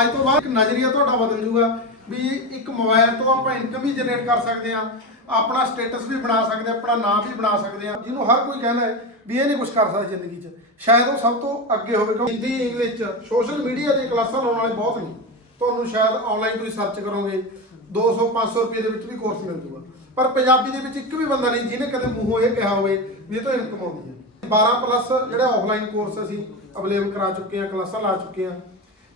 ਅੱਜ ਤੋਂ ਬਾਅਦ ਇੱਕ ਨਜ਼ਰੀਆ ਤੁਹਾਡਾ ਬਦਲ ਜੂਗਾ ਵੀ ਇੱਕ ਮੋਬਾਈਲ ਤੋਂ ਆਪਾਂ ਇਨਕਮ ਵੀ ਜਨਰੇਟ ਕਰ ਸਕਦੇ ਆ ਆਪਣਾ ਸਟੇਟਸ ਵੀ ਬਣਾ ਸਕਦੇ ਆ ਆਪਣਾ ਨਾਮ ਵੀ ਬਣਾ ਸਕਦੇ ਆ ਜਿਹਨੂੰ ਹਰ ਕੋਈ ਕਹਿੰਦਾ ਵੀ ਇਹ ਨਹੀਂ ਕੁਝ ਕਰ ਸਕਦਾ ਜ਼ਿੰਦਗੀ 'ਚ। ਸ਼ਾਇਦ ਉਹ ਸਭ ਤੋਂ ਅੱਗੇ ਹੋਵੇ, ਕਿਉਂਕਿ ਹਿੰਦੀ, ਇੰਗਲਿਸ਼ 'ਚ ਸੋਸ਼ਲ ਮੀਡੀਆ ਦੀਆਂ ਕਲਾਸਾਂ ਲਾਉਣ ਵਾਲੇ ਬਹੁਤ ਨੇ। ਤੁਹਾਨੂੰ ਸ਼ਾਇਦ ਆਨਲਾਈਨ ਤੁਸੀਂ ਸਰਚ ਕਰੋਗੇ 200 500 ਰੁਪਏ ਦੇ ਵਿੱਚ ਵੀ ਕੋਰਸ ਮਿਲ ਜੂਗਾ। ਪਰ ਪੰਜਾਬੀ ਦੇ ਵਿੱਚ ਇੱਕ ਵੀ ਬੰਦਾ ਨਹੀਂ, ਜਿਹਨੇ ਕਦੇ ਮੂੰਹੋਂ ਇਹ ਕਿਹਾ ਹੋਵੇ ਵੀ ਇਹ ਤੋਂ ਇਨਕਮ ਆਉਂਦੀ ਹੈ। 12 ਪਲੱਸ ਜਿਹੜਾ ਆਫਲਾਈਨ ਕੋਰਸ ਅਸੀਂ ਅਵੇਲੇਬਲ ਕਰਾ ਚੁੱਕੇ ਹਾਂ, ਕਲਾਸਾਂ ਲਾ ਚੁੱਕੇ ਹਾਂ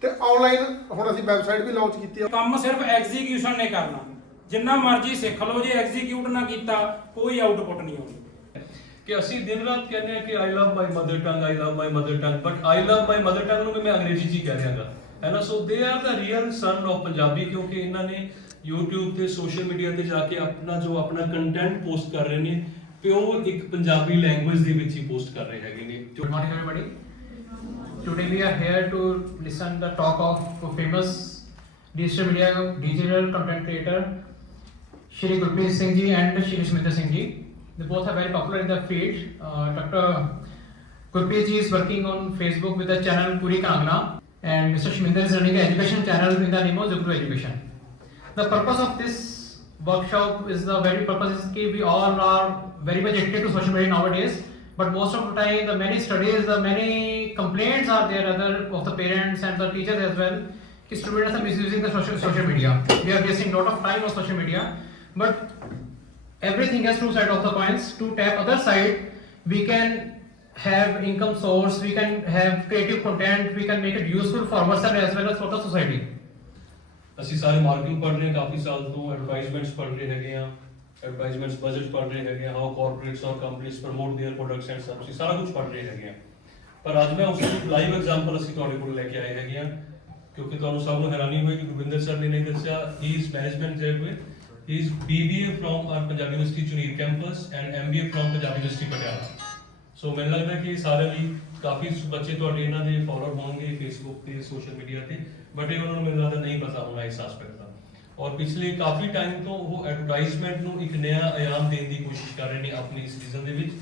ਤੇ ਆਨਲਾਈਨ ਹੁਣ ਅਸੀਂ ਵੈਬਸਾਈਟ ਵੀ ਲਾਂਚ ਕੀਤੀ ਹੈ ਕੰਮ ਸਿਰਫ ਐਗਜ਼ੀਕਿਊਸ਼ਨ ਨੇ ਕਰਨਾ। ਜਿੰਨਾ ਮਰਜ਼ੀ ਸਿੱਖ ਲਓ ਜੇ ਐਗਜ਼ੀਕਿਊਟ ਨਾ ਕੀਤਾ ਕੋਈ ਆਊਟਪੁੱਟ ਨਹੀਂ ਆਉਣੀ ਕਿ ਅਸੀਂ ਦਿਨ ਰਾਤ ਕਹਿੰਦੇ ਆ ਕਿ ਆਈ love my mother tongue I love my mother tongue but I love my mother tongue ਨੂੰ ਵੀ ਮੈਂ ਅੰਗਰੇਜ਼ੀ ਚ ਹੀ ਕਹਿ ਰਿਹਾਗਾ। ਹੈ ਨਾ? So they are the real son of Punjabi ਕਿਉਂਕਿ ਇਹਨਾਂ ਨੇ YouTube ਤੇ ਸੋਸ਼ਲ ਮੀਡੀਆ ਤੇ ਜਾ ਕੇ ਆਪਣਾ ਜੋ ਆਪਣਾ ਕੰਟੈਂਟ ਪੋਸਟ ਕਰ ਰਹੇ ਨੇ ਪਿਓਰ ਇੱਕ ਪੰਜਾਬੀ ਲੈਂਗੁਏਜ ਦੇ ਵਿੱਚ ਹੀ ਪੋਸਟ ਕਰ ਰਹੇ ਹੈਗੇ ਨੇ। Good morning, everybody. Today we are here to listen the talk of famous digital media digital content creator Shri Gurpreet Singh ji and Shri Smita Singh ji. They both are very popular in the field. Uh, Dr. Gurpreet ji is working on Facebook with the channel Puri Kangna, and Mr. Shminder is running an education channel in the name of Zugru Education. The purpose of this workshop is the very purpose is that we all are very much addicted to social media nowadays. But most of the time, the many studies, the many complaints are there, other of the parents and the teachers as well. कि students are misusing the social social media. We are wasting a lot of time on social media, but everything has two sides of the coins. To tap other side, we can have income source, we can have creative content, we can make it useful for ourselves as well as for the society. ਅਸੀਂ ਸਾਰੇ marketing ਪੜ੍ਹ ਰਹੇ ਹਾਂ ਕਾਫੀ ਸਾਲ ਤੋਂ advertisements ਪੜ੍ਹ ਰਹੇ ਹੈਗੇ ਆ ਐਡਵਰਟਾਈਜ਼ਮੈਂਟਸ ਬਜਟ ਪੜ੍ਹ ਰਹੇ ਹੈਗੇ ਆ ਹਾਊ ਕਾਰਪੋਰੇਟਸ ਔਰ companies promote their products and services ਸਾਰਾ ਕੁਝ ਪੜ੍ਹ ਰਹੇ ਹੈਗੇ ਆ ਪਰ ਅੱਜ ਮੈਂ ਉਸ ਦੀ ਲਾਈਵ ਐਗਜ਼ਾਮਪਲ ਅਸੀਂ ਤੁਹਾਡੇ ਕੋਲ ਲੈ ਕੇ ਆਏ ਹੈਗੇ ਆ ਕਿਉਂਕਿ ਤੁਹਾਨੂੰ ਸਭ ਨੂੰ ਹੈਰਾਨੀ ਹੋਈ ਕਿ ਗੁਰਵਿੰਦਰ ਸਰ ਨੇ ਨਹੀਂ ਦੱਸਿਆ he is management graduate he is BBA from R Punjab university ਚੁਨੀਰ campus and MBA from Punjab university Patiala so ਮੈਨੂੰ ਲੱਗਦਾ ਕਿ ਸਾਰੇ ਲਈ ਕਾਫੀ ਬੱਚੇ ਤੁਹਾਡੇ ਇਹਨਾਂ ਦੇ ਫਾਲੋਅਰ ਹੋਣਗੇ ਫੇਸਬੁੱਕ ਤੇ ਸੋਸ਼ਲ ਮੀਡੀਆ ਤੇ ਬਟ ਇਹ ਉਹਨਾਂ ਨੂੰ ਮੈਨੂੰ ਲੱਗਦਾ ਨਹੀਂ ਪਤਾ ਹੋਣਾ ਇਸ ਐਸਪੈਕਟ ਦਾ। ਔਰ ਪਿਛਲੇ ਕਾਫੀ ਟਾਈਮ ਤੋਂ ਉਹ ਐਡਵਰਟਾਈਜ਼ਮੈਂਟ ਨੂੰ ਇੱਕ ਨਵਾਂ ਆਯਾਮ ਦੇਣ ਦੀ ਕੋਸ਼ਿਸ਼ ਕਰ ਰਹੇ ਨੇ ਆਪਣੀ ਸੀਜ਼ਨ ਦੇ ਵਿੱਚ।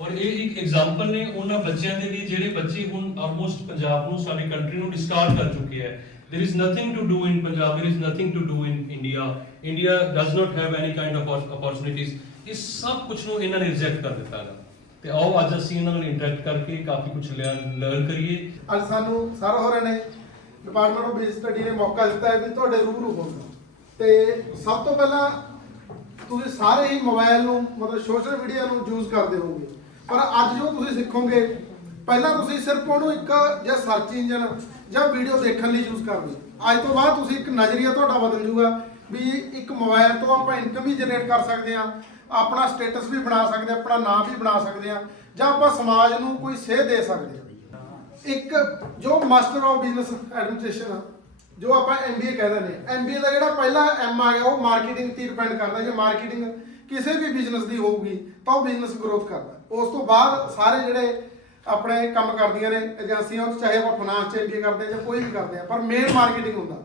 ਔਰ ਇਹ ਇੱਕ ਐਗਜ਼ਾਮਪਲ ਨੇ ਉਹਨਾਂ ਬੱਚਿਆਂ ਦੇ ਲਈ ਜਿਹੜੇ ਬੱਚੇ ਹੁਣ ਆਲਮੋਸਟ ਪੰਜਾਬ ਨੂੰ ਸਾਡੀ ਕੰਟਰੀ ਨੂੰ ਡਿਸਕਾਰਡ ਕਰ ਚੁੱਕੇ ਹੈ। There is nothing to do in punjab, there is nothing to do in india. India does not have any kind of opportunities. ਇਸ ਸਭ ਕੁਝ ਨੂੰ ਇਹਨਾਂ ਨੇ ਰਿਜੈਕਟ ਕਰ ਦਿੱਤਾ ਹੈ ਤੇ ਆਓ ਅੱਜ ਅਸੀਂ ਇਹਨਾਂ ਨਾਲ ਇੰਟਰੈਕਟ ਕਰਕੇ ਕਾਫੀ ਕੁਝ ਲਰਨ ਕਰੀਏ। ਅੱਜ ਸਾਨੂੰ ਸਰ ਹੋਰਾਂ ਨੇ ਡਿਪਾਰਟਮੈਂਟ ਆਫ ਬਿਜ਼ਨਸ ਸਟੱਡੀ ਨੇ ਮੌਕਾ ਦਿੱਤਾ ਹੈ ਵੀ ਤੁਹਾਡੇ ਰੂਬਰੂ ਹੋਣ ਤੇ ਸਭ ਤੋਂ ਪਹਿਲਾਂ ਤੁਸੀਂ ਸਾਰੇ ਹੀ ਮੋਬਾਈਲ ਨੂੰ, ਮਤਲਬ ਸੋਸ਼ਲ ਮੀਡੀਆ ਨੂੰ ਯੂਜ਼ ਕਰਦੇ ਹੋਵੋਗੇ। ਪਰ ਅੱਜ ਜੋ ਤੁਸੀਂ ਸਿੱਖੋਗੇ, ਪਹਿਲਾਂ ਤੁਸੀਂ ਸਿਰਫ ਉਹਨੂੰ ਇੱਕ ਜਾਂ ਸਰਚ ਇੰਜਨ ਜਾਂ ਵੀਡੀਓ ਦੇਖਣ ਲਈ ਯੂਜ਼ ਕਰਦੇ। ਹੋ। ਅੱਜ ਤੋਂ ਬਾਅਦ ਤੁਸੀਂ ਇੱਕ ਨਜ਼ਰੀਆ ਤੁਹਾਡਾ ਬਦਲ ਜੂਗਾ ਵੀ ਇੱਕ ਮੋਬਾਈਲ ਤੋਂ ਆਪਾਂ ਇਨਕਮ ਵੀ ਜਨਰੇਟ ਕਰ ਸਕਦੇ ਆ ਆਪਣਾ ਸਟੇਟਸ ਵੀ ਬਣਾ ਸਕਦੇ ਆ ਆਪਣਾ ਨਾਮ ਵੀ ਬਣਾ ਸਕਦੇ ਆ ਜਾਂ ਆਪਾਂ ਸਮਾਜ ਨੂੰ ਕੋਈ ਸੇਧ ਦੇ ਸਕਦੇ ਆ ਇੱਕ ਜੋ ਮਾਸਟਰ ਆਫ ਬਿਜ਼ਨਸ ਐਡਮਿਨਿਸਟ੍ਰੇਸ਼ਨ ਆ, ਜੋ ਆਪਾਂ ਐਮਬੀਏ ਕਹਿੰਦੇ ਨੇ ਐਮਬੀਏ ਦਾ ਜਿਹੜਾ ਪਹਿਲਾ ਐਮ ਆ ਗਿਆ, ਉਹ ਮਾਰਕੀਟਿੰਗ ਤੇ ਡਿਪੈਂਡ ਕਰਦਾ। ਜੇ ਮਾਰਕੀਟਿੰਗ ਕਿਸੇ ਵੀ ਬਿਜ਼ਨਸ ਦੀ ਹੋਊਗੀ, ਤਾਂ ਉਹ ਬਿਜ਼ਨਸ ਗਰੋਥ ਕਰਦਾ। ਉਸ ਤੋਂ ਬਾਅਦ ਸਾਰੇ ਜਿਹੜੇ ਆਪਣੇ ਕੰਮ ਕਰਦੀਆਂ ਨੇ ਏਜੰਸੀਆਂ ਉਹ 'ਚ ਚਾਹੇ ਆਪਾਂ ਫਾਈਨਾਂਸ ਚ ਐਮਬੀਏ ਕਰਦੇ ਹਾਂ ਜਾਂ ਕੋਈ ਵੀ ਕਰਦੇ ਆ, ਪਰ ਮੇਨ ਮਾਰਕੀਟਿੰਗ ਹੁੰਦਾ।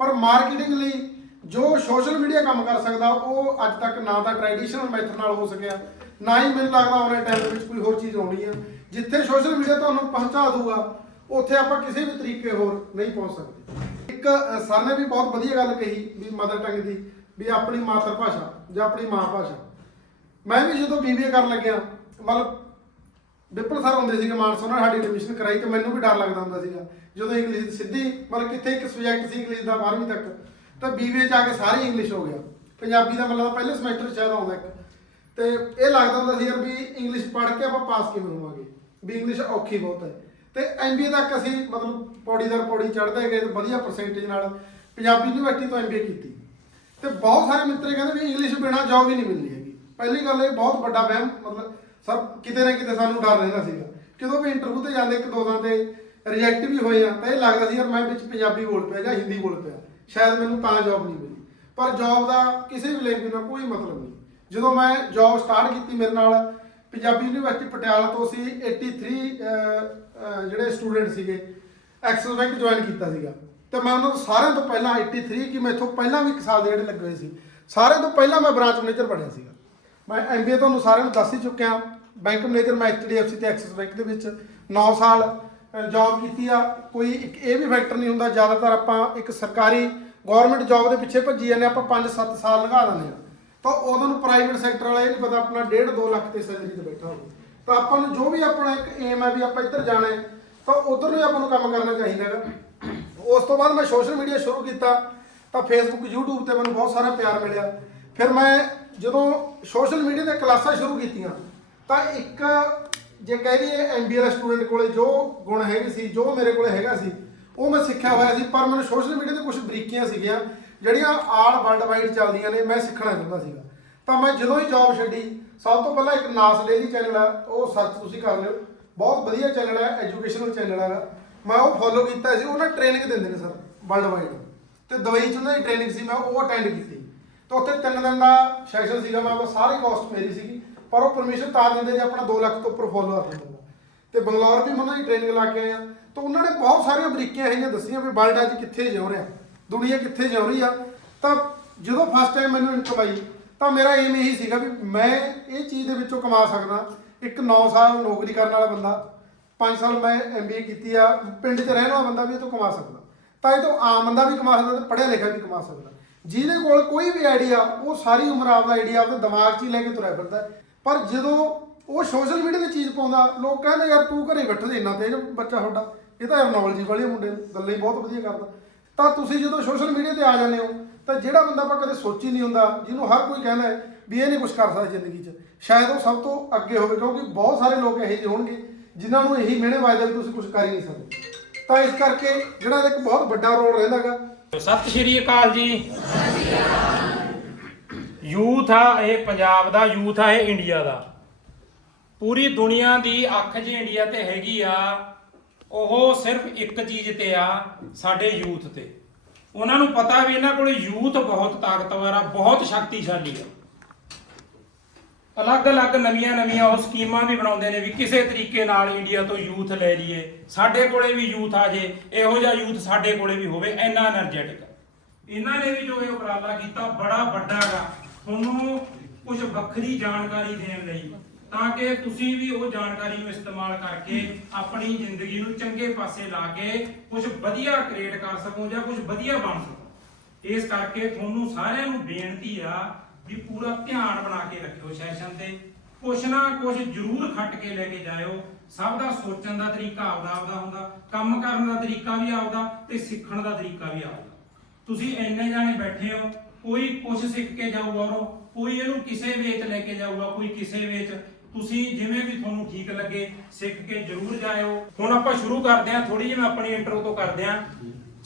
ਪਰ ਮਾਰਕੀਟਿੰਗ ਲਈ ਜੋ ਸੋਸ਼ਲ ਮੀਡੀਆ ਕੰਮ ਕਰ ਸਕਦਾ, ਉਹ ਅੱਜ ਤੱਕ ਨਾ ਤਾਂ ਟ੍ਰੈਡੀਸ਼ਨਲ ਮੈਥਡ ਨਾਲ ਹੋ ਸਕਿਆ, ਨਾ ਹੀ ਮੈਨੂੰ ਲੱਗਦਾ ਆਉਣੇ ਟਾਈਮ ਦੇ ਵਿੱਚ ਕੋਈ ਹੋਰ ਚੀਜ਼ ਆਉਣੀ ਆ। ਜਿੱਥੇ ਸੋਸ਼ਲ ਮੀਡੀਆ ਤੁਹਾਨੂੰ ਪਹੁੰਚਾ ਦੂਗਾ ਉੱਥੇ ਆਪਾਂ ਕਿਸੇ ਵੀ ਤਰੀਕੇ ਹੋਰ ਨਹੀਂ ਪਹੁੰਚ ਸਕਦੇ। ਇੱਕ ਸਰ ਨੇ ਵੀ ਬਹੁਤ ਵਧੀਆ ਗੱਲ ਕਹੀ ਵੀ ਮਦਰ ਟੰਗ ਦੀ, ਵੀ ਆਪਣੀ ਮਾਤਰ ਭਾਸ਼ਾ ਜਾਂ ਆਪਣੀ ਮਾਂ ਭਾਸ਼ਾ। ਮੈਂ ਵੀ ਜਦੋਂ ਬੀਬੀਏ ਕਰਨ ਲੱਗਿਆ ਮਤਲਬ ਵਿਪਲ ਸਰ ਹੁੰਦੇ ਸੀਗੇ ਮਾਨਸਾ, ਉਹਨਾਂ ਨੇ ਸਾਡੀ ਐਡਮਿਸ਼ਨ ਕਰਾਈ ਤੇ ਮੈਨੂੰ ਵੀ ਡਰ ਲੱਗਦਾ ਹੁੰਦਾ ਸੀਗਾ। ਜਦੋਂ ਇੰਗਲਿਸ਼ ਦੀ ਸਿੱਧੀ, ਮਤਲਬ ਕਿੱਥੇ ਇੱਕ ਸਬਜੈਕਟ ਸੀ ਇੰਗਲਿਸ਼ ਦਾ 12ਵੀਂ ਤੱਕ, ਤਾਂ ਬੀਬੀਏ ਚ ਆ ਕੇ ਸਾਰੀ ਇੰਗਲਿਸ਼ ਹੋ ਗਿਆ। ਪੰਜਾਬੀ ਦਾ ਮਤਲਬ ਪਹਿਲੇ ਸਮੈਸਟਰ ਸ਼ਾਇਦ ਆਉਂਦਾ ਇੱਕ। ਤੇ ਇਹ ਲੱਗਦਾ ਹੁੰਦਾ ਸੀ ਯਾਰ ਵੀ ਇੰਗਲਿਸ਼ ਪੜ੍ਹ ਕੇ ਆਪਾਂ ਪਾਸ ਕਿਵੇਂ ਹੋਵਾਂਗੇ? ਵੀ ਇੰਗਲਿਸ਼ ਔਖੀ ਬਹੁਤ ਹੈ। ਤੇ ਐਮਬੀਏ ਤੱਕ ਅਸੀਂ ਮਤਲਬ ਪੌੜੀ ਦਰ ਪੌੜੀ ਚੜ੍ਹਦੇ ਗਏ ਤੇ ਵਧੀਆ ਪਰਸੈਂਟੇਜ ਨਾਲ ਪੰਜਾਬੀ ਯੂਨੀਵਰਸਿਟੀ ਤੋਂ ਐਮਬੀਏ ਕੀਤੀ। ਤੇ ਬਹੁਤ ਸਾਰੇ ਮਿੱਤਰ ਕਹਿੰਦੇ ਵੀ ਇੰਗਲਿਸ਼ ਬਿਨਾ ਜੌਬ ਹੀ ਨਹੀਂ ਮਿਲਦੀ ਹੈਗੀ। ਪਹਿਲੀ ਗੱਲ ਇਹ ਬਹੁਤ ਵੱਡਾ ਵਹਿਮ, ਮਤਲਬ ਸਭ ਕਿਤੇ ਨਾ ਕਿਤੇ ਸਾਨੂੰ ਡਰ ਰਹਿੰਦਾ ਸੀਗਾ। ਜਦੋਂ ਵੀ ਇੰਟਰਵਿਊ ਤੇ ਜਾਂਦੇ ਇੱਕ ਦੋ ਥਾਂ ਤੇ ਰਿਜੈਕਟ ਵੀ ਹੋਏ ਆ ਤਾਂ ਇਹ ਲੱਗਦਾ ਸੀ ਯਾਰ ਮੈਂ ਵਿੱਚ ਪੰਜਾਬੀ ਬੋਲ ਪਿਆ ਜਾਂ ਹਿੰਦੀ ਬੋਲ ਪਿਆ। ਸ਼ਾਇਦ ਮੈਨੂੰ ਤਾਂ ਜੌਬ ਨਹੀਂ ਮਿਲੀ। ਪਰ ਜੌਬ ਦਾ ਕਿਸੇ ਵੀ ਲੈਂਗੁਏਜ ਨਾਲ ਕੋਈ ਮਤਲਬ ਨਹੀਂ। ਜਦੋਂ ਮੈਂ ਜੌਬ ਸਟਾਰਟ ਕੀਤੀ ਮੇਰੇ ਨਾਲ ਪੰਜਾਬੀ ਯੂਨੀਵਰਸਿਟੀ ਪਟਿਆਲਾ ਤੋਂ ਅਸੀਂ 83 ਅਹ, ਜਿਹੜੇ ਸਟੂਡੈਂਟ ਸੀਗੇ ਐਕਸਿਸ ਬੈਂਕ ਜੁਆਇਨ ਕੀਤਾ ਸੀਗਾ। ਤੇ ਮੈਂ ਉਹਨਾਂ ਤੋਂ ਸਾਰਿਆਂ ਤੋਂ ਪਹਿਲਾਂ 83 ਕਿ ਮੈਥੋਂ ਪਹਿਲਾਂ ਵੀ ਇੱਕ ਸਾਲ ਦੇ ਜਿਹੜੇ ਲੱਗੇ ਹੋਏ ਸੀ। ਸਾਰਿਆਂ ਤੋਂ ਪਹਿਲਾਂ ਮੈਂ ਬ੍ਰਾਂਚ ਮੈਨੇਜਰ ਬਣਿਆ ਸੀਗਾ। ਮੈਂ ਐਮਬੀਏ ਤੁਹਾਨੂੰ ਸਾਰਿਆਂ ਨੂੰ ਦੱਸ ਹੀ ਚੁੱਕਿਆ। ਬੈਂਕ ਮੈਨੇਜਰ ਮੈਂ ਐਚਡੀਐਫਸੀ ਤੇ ਐਕਸਿਸ ਬੈਂਕ ਦੇ ਵਿੱਚ 9 ਸਾਲ ਜੌਬ ਕੀਤੀ ਆ। ਕੋਈ ਇੱਕ ਇਹ ਵੀ ਫੈਕਟਰ ਨਹੀਂ ਹੁੰਦਾ, ਜ਼ਿਆਦਾਤਰ ਆਪਾਂ ਇੱਕ ਸਰਕਾਰੀ ਗਵਰਨਮੈਂਟ ਜੌਬ ਦੇ ਪਿੱਛੇ ਭੱਜੀ ਜਾਂਦੇ ਆਪਾਂ 5-7 ਸਾਲ ਲੰਘਾ ਦਿੰਦੇ ਆ ਤਾਂ ਉਦੋਂ ਨੂੰ ਪ੍ਰਾਈਵੇਟ ਸੈਕਟਰ ਵਾਲਾ ਇਹ ਨਹੀਂ ਪਤਾ ਆਪਣਾ 1.5-2 ਲੱਖ ਤੇ ਸੈਲਰੀ ਤੇ ਬੈਠਾ ਹੋਵੇ। ਤਾਂ ਆਪਾਂ ਨੂੰ ਜੋ ਵੀ ਆਪਣਾ ਇੱਕ ਏਮ ਹੈ ਵੀ ਆਪਾਂ ਇੱਧਰ ਜਾਣਾ ਹੈ, ਤਾਂ ਉਧਰ ਨੂੰ ਹੀ ਆਪਾਂ ਨੂੰ ਕੰਮ ਕਰਨਾ ਚਾਹੀਦਾ ਹੈਗਾ। ਉਸ ਤੋਂ ਬਾਅਦ ਮੈਂ ਸੋਸ਼ਲ ਮੀਡੀਆ ਸ਼ੁਰੂ ਕੀਤਾ, ਤਾਂ ਫੇਸਬੁੱਕ YouTube ਤੇ ਮੈਨੂੰ ਬਹੁਤ ਸਾਰਾ ਪਿਆਰ ਮਿਲਿਆ। ਫਿਰ ਮੈਂ ਜਦੋਂ ਸੋਸ਼ਲ ਮੀਡੀਆ ਤੇ ਕਲਾਸਾਂ ਸ਼ੁਰੂ ਕੀਤੀਆਂ, ਤਾਂ ਇੱਕ ਜੇ ਕਹਿ ਦਈਏ ਐਮਬੀਏ ਦਾ ਸਟੂਡੈਂਟ ਕੋਲੇ ਜੋ ਗੁਣ ਹੈਗੇ ਸੀ, ਜੋ ਮੇਰੇ ਕੋਲੇ ਹੈਗਾ ਸੀ, ਉਹ ਮੈਂ ਸਿੱਖਿਆ ਹੋਇਆ ਸੀ, ਪਰ ਮੈਨੂੰ ਸੋਸ਼ਲ ਮੀਡੀਆ ਤੇ ਕੁਝ ਬਰੀਕੀਆਂ ਸੀਗੀਆਂ, ਜਿਹੜੀਆਂ ਆਲ ਵਰਲਡ ਵਾਈਡ ਚੱਲਦੀਆਂ ਨੇ, ਮੈਂ ਸਿੱਖਣਾ ਚਾਹੁੰਦਾ ਸੀਗਾ। ਤਾਂ ਮੈਂ ਜਦੋਂ ਹੀ ਜੌਬ ਛੱਡੀ, ਸਭ ਤੋਂ ਪਹਿਲਾਂ ਇੱਕ ਨਾਸ ਡੇਲੀ ਚੈਨਲ ਆ, ਉਹ ਸਰਚ ਤੁਸੀਂ ਕਰ ਲਿਓ, ਬਹੁਤ ਵਧੀਆ ਚੈਨਲ ਹੈ ਐਜੂਕੇਸ਼ਨਲ ਚੈਨਲ ਹੈਗਾ ਮੈਂ ਉਹ ਫੋਲੋ ਕੀਤਾ ਸੀ ਉਹਨਾਂ ਟ੍ਰੇਨਿੰਗ ਦਿੰਦੇ ਨੇ ਸਰ ਵਰਲਡ ਵਾਈਡ। ਤੇ ਦੁਬਈ ਚ ਉਹਨਾਂ ਦੀ ਟ੍ਰੇਨਿੰਗ ਸੀ, ਮੈਂ ਉਹ ਅਟੈਂਡ ਕੀਤੀ। ਤੇ ਉੱਥੇ 3 ਦਿਨ ਦਾ ਸੈਸ਼ਨ ਸੀਗਾ ਮੈਂ, ਉਹ ਸਾਰੀ ਕਾਸਟ ਮੇਰੀ ਸੀਗੀ। ਪਰ ਉਹ ਪਰਮਿਸ਼ਨ ਤਾਂ ਦਿੰਦੇ ਜੇ, ਆਪਣਾ 2 ਲੱਖ ਤੋਂ ਉੱਪਰ ਫੋਲੋਅਰ ਹੁੰਦਾ ਤੇ ਬੰਗਲੌਰ ਵੀ ਮੈਂ ਉਹਨਾਂ ਦੀ ਟ੍ਰੇਨਿੰਗ ਲਾ ਕੇ ਆਇਆ। ਤਾਂ ਉਹਨਾਂ ਨੇ ਬਹੁਤ ਸਾਰੀਆਂ ਬਰੀਕੀਆਂ ਹੈਗੀਆਂ ਦੱਸੀਆਂ ਵੀ ਵਰਲਡ ਅੱਜ ਕਿੱਥੇ ਜਾ ਰਿਹਾ, ਦੁਨੀਆ ਕਿੱਥੇ ਜਾ ਰਹੀ ਆ। ਤਾਂ ਜਦੋਂ ਫਸਟ ਟਾਈਮ ਮੈਨੂੰ ਇਨਕਮ ਆਈ ਤਾਂ ਮੇਰਾ ਏਮ ਇਹੀ ਸੀਗਾ ਵੀ ਮੈਂ ਇਹ ਚੀਜ਼ ਦੇ ਵਿੱਚੋਂ ਕਮਾ ਸਕਦਾ। ਇੱਕ 9 ਸਾਲ ਨੌਕਰੀ ਕਰਨ ਵਾਲਾ ਬੰਦਾ 5 ਸਾਲ ਮੈਂ ਐਮਬੀਏ ਕੀਤੀ ਆ, ਪਿੰਡ 'ਚ ਰਹਿਣ ਵਾਲਾ ਬੰਦਾ ਵੀ ਇਹ ਤੋਂ ਕਮਾ ਸਕਦਾ। ਤਾਂ ਇਹ ਤੋਂ ਆਮ ਬੰਦਾ ਵੀ ਕਮਾ ਸਕਦਾ ਤੇ ਪੜ੍ਹਿਆ ਲਿਖਿਆ ਵੀ ਕਮਾ ਸਕਦਾ। ਜਿਹਦੇ ਕੋਲ ਕੋਈ ਵੀ ਆਈਡੀਆ ਉਹ ਸਾਰੀ ਉਮਰ ਆਪਦਾ ਆਈਡੀਆ ਆਪਣੇ ਦਿਮਾਗ 'ਚ ਹੀ ਲੈ ਕੇ ਤੁਰਿਆ ਫਿਰਦਾ ਪਰ ਜਦੋਂ ਉਹ ਸੋਸ਼ਲ ਮੀਡੀਆ ਤੇ ਚੀਜ਼ ਪਾਉਂਦਾ, ਲੋਕ ਕਹਿੰਦੇ ਯਾਰ ਤੂੰ ਘਰੇ ਬੈਠਾ ਤੇ ਇੰਨਾ ਤੇਜ਼ ਬੱਚਾ ਤੁਹਾਡਾ। ਇਹ ਤਾਂ ਯਾਰ ਨੌਲੇਜ ਵਾਲੇ ਮੁੰਡੇ ਨੂੰ, ਗੱਲਾਂ ਹੀ ਬਹੁਤ ਵਧੀਆ ਕਰਦਾ। ਤਾਂ ਤੁਸੀਂ ਜਦੋਂ ਸੋਸ਼ਲ ਮੀਡੀਆ ਤੇ ਆ ਜਾਂਦੇ ਹੋ, ਤਾਂ ਜਿਹੜਾ ਬੰਦਾ ਆਪਾਂ ਕਦੇ ਸੋਚੀ ਨਹੀਂ ਹੁੰਦਾ, ਜਿਹਨੂੰ ਹਰ ਕੋਈ ਕਹਿੰਦਾ ਵੀ ਇਹ ਨਹੀਂ ਕੁਝ ਕਰ ਸਕਦਾ ਜ਼ਿੰਦਗੀ 'ਚ। ਸ਼ਾਇਦ ਉਹ ਸਭ ਤੋਂ ਅੱਗੇ ਹੋਵੇ, ਕਿਉਂਕਿ ਬਹੁਤ ਸਾਰੇ ਲੋਕ ਇਹੋ ਜਿਹੇ ਹੋਣਗੇ, ਜਿਨ੍ਹਾਂ ਨੂੰ ਇਹੀ ਮਿਹਣੇ ਵਾਜਦਾ ਵੀ ਤੁਸੀਂ ਕੁਝ ਕਰ ਹੀ ਨਹੀਂ ਸਕਦੇ। ਤਾਂ ਇਸ ਕਰਕੇ ਜਿਹੜਾ ਇੱਕ ਬਹੁਤ ਵੱਡਾ ਰੋਲ ਰਹਿੰਦਾਗਾ ਸਤਿ ਸ਼੍ਰੀ ਅਕਾਲ ਜੀ। ਯੂਥ ਆ, ਇਹ ਪੰਜਾਬ ਦਾ, ਯੂਥ ਆ, ਇਹ ਇੰਡੀਆ ਦਾ। ਪੂਰੀ ਦੁਨੀਆ ਦੀ ਅੱਖ ਜੇ ਇੰਡੀਆ ਤੇ ਹੈਗੀ ਆ, ਉਹ ਸਿਰਫ ਇੱਕ ਚੀਜ਼ ਤੇ ਆ, ਸਾਡੇ ਯੂਥ ਤੇ। ਉਹਨਾਂ ਨੂੰ ਪਤਾ ਵੀ ਇਹਨਾਂ ਕੋਲ ਯੂਥ ਬਹੁਤ ਤਾਕਤਵਰ ਆ, ਬਹੁਤ ਸ਼ਕਤੀਸ਼ਾਲੀ ਆ। ਅਲੱਗ-ਅਲੱਗ ਨਵੀਆਂ-ਨਵੀਆਂ ਉਹ ਸਕੀਮਾਂ ਵੀ ਬਣਾਉਂਦੇ ਨੇ ਵੀ ਕਿਸੇ ਤਰੀਕੇ ਨਾਲ ਇੰਡੀਆ ਤੋਂ ਯੂਥ ਲੈ ਲਈਏ। ਸਾਡੇ ਕੋਲੇ ਵੀ ਯੂਥ ਆ ਜੇ, ਇਹੋ ਜਿਹਾ ਯੂਥ ਸਾਡੇ ਕੋਲੇ ਵੀ ਹੋਵੇ, ਇੰਨਾ એનર્ਜੈਟਿਕ ਇਹਨਾਂ ਨੇ ਵੀ ਜੋ ਇਹ ਉਪਰਾਲਾ ਕੀਤਾ, ਬੜਾ ਵੱਡਾ ਗਾ ਤੁਹਾਨੂੰ ਕੁਝ ਵੱਖਰੀ ਜਾਣਕਾਰੀ ਦੇਣ ਲਈ, ਤਾਂ ਕਿ ਤੁਸੀਂ ਵੀ ਉਹ ਜਾਣਕਾਰੀ ਨੂੰ ਇਸਤੇਮਾਲ ਕਰਕੇ ਆਪਣੀ ਜ਼ਿੰਦਗੀ ਨੂੰ ਚੰਗੇ ਪਾਸੇ ਲਾ ਕੇ ਕੁਝ ਵਧੀਆ ਕ੍ਰੀਏਟ ਕਰ ਸਕੋ ਜਾਂ ਕੁਝ ਵਧੀਆ ਬਣ ਸਕੋ। ਇਸ ਕਰਕੇ ਤੁਹਾਨੂੰ ਸਾਰਿਆਂ ਨੂੰ ਬੇਨਤੀ ਆ ਵੀ ਪੂਰਾ ਧਿਆਨ ਬਣਾ ਕੇ ਰੱਖਿਓ ਸੈਸ਼ਨ ਤੇ। ਕੁਛ ਨਾ ਕੁਛ ਜ਼ਰੂਰ ਖੱਟ ਕੇ ਲੈ ਕੇ ਜਾਇਓ। ਸਭ ਦਾ ਸੋਚਣ ਦਾ ਤਰੀਕਾ ਆਪਦਾ ਆਪਦਾ ਹੁੰਦਾ, ਕੰਮ ਕਰਨ ਦਾ ਤਰੀਕਾ ਵੀ ਆਪਦਾ ਤੇ ਸਿੱਖਣ ਦਾ ਤਰੀਕਾ ਵੀ ਆਪਦਾ। ਤੁਸੀਂ ਇੰਨੇ ਜਾਣੇ ਬੈਠੇ ਹੋ, ਕੋਈ ਕੁਛ ਸਿੱਖ ਕੇ ਜਾਊਗਾ ਔਰ ਕੋਈ ਇਹਨੂੰ ਕਿਸੇ ਵੇਚ ਲੈ ਕੇ ਜਾਊਗਾ, ਕੋਈ ਕਿਸੇ ਵੇਚ। ਤੁਸੀਂ ਜਿਵੇਂ ਵੀ ਤੁਹਾਨੂੰ ਠੀਕ ਲੱਗੇ, ਸਿੱਖ ਕੇ ਜ਼ਰੂਰ ਜਾਇਓ। ਹੁਣ ਆਪਾਂ ਸ਼ੁਰੂ ਕਰਦੇ ਹਾਂ ਥੋੜੀ ਜਿਹੀ ਮੈਂ ਆਪਣੀ ਇੰਟਰੋ ਤੋਂ ਕਰਦੇ ਹਾਂ।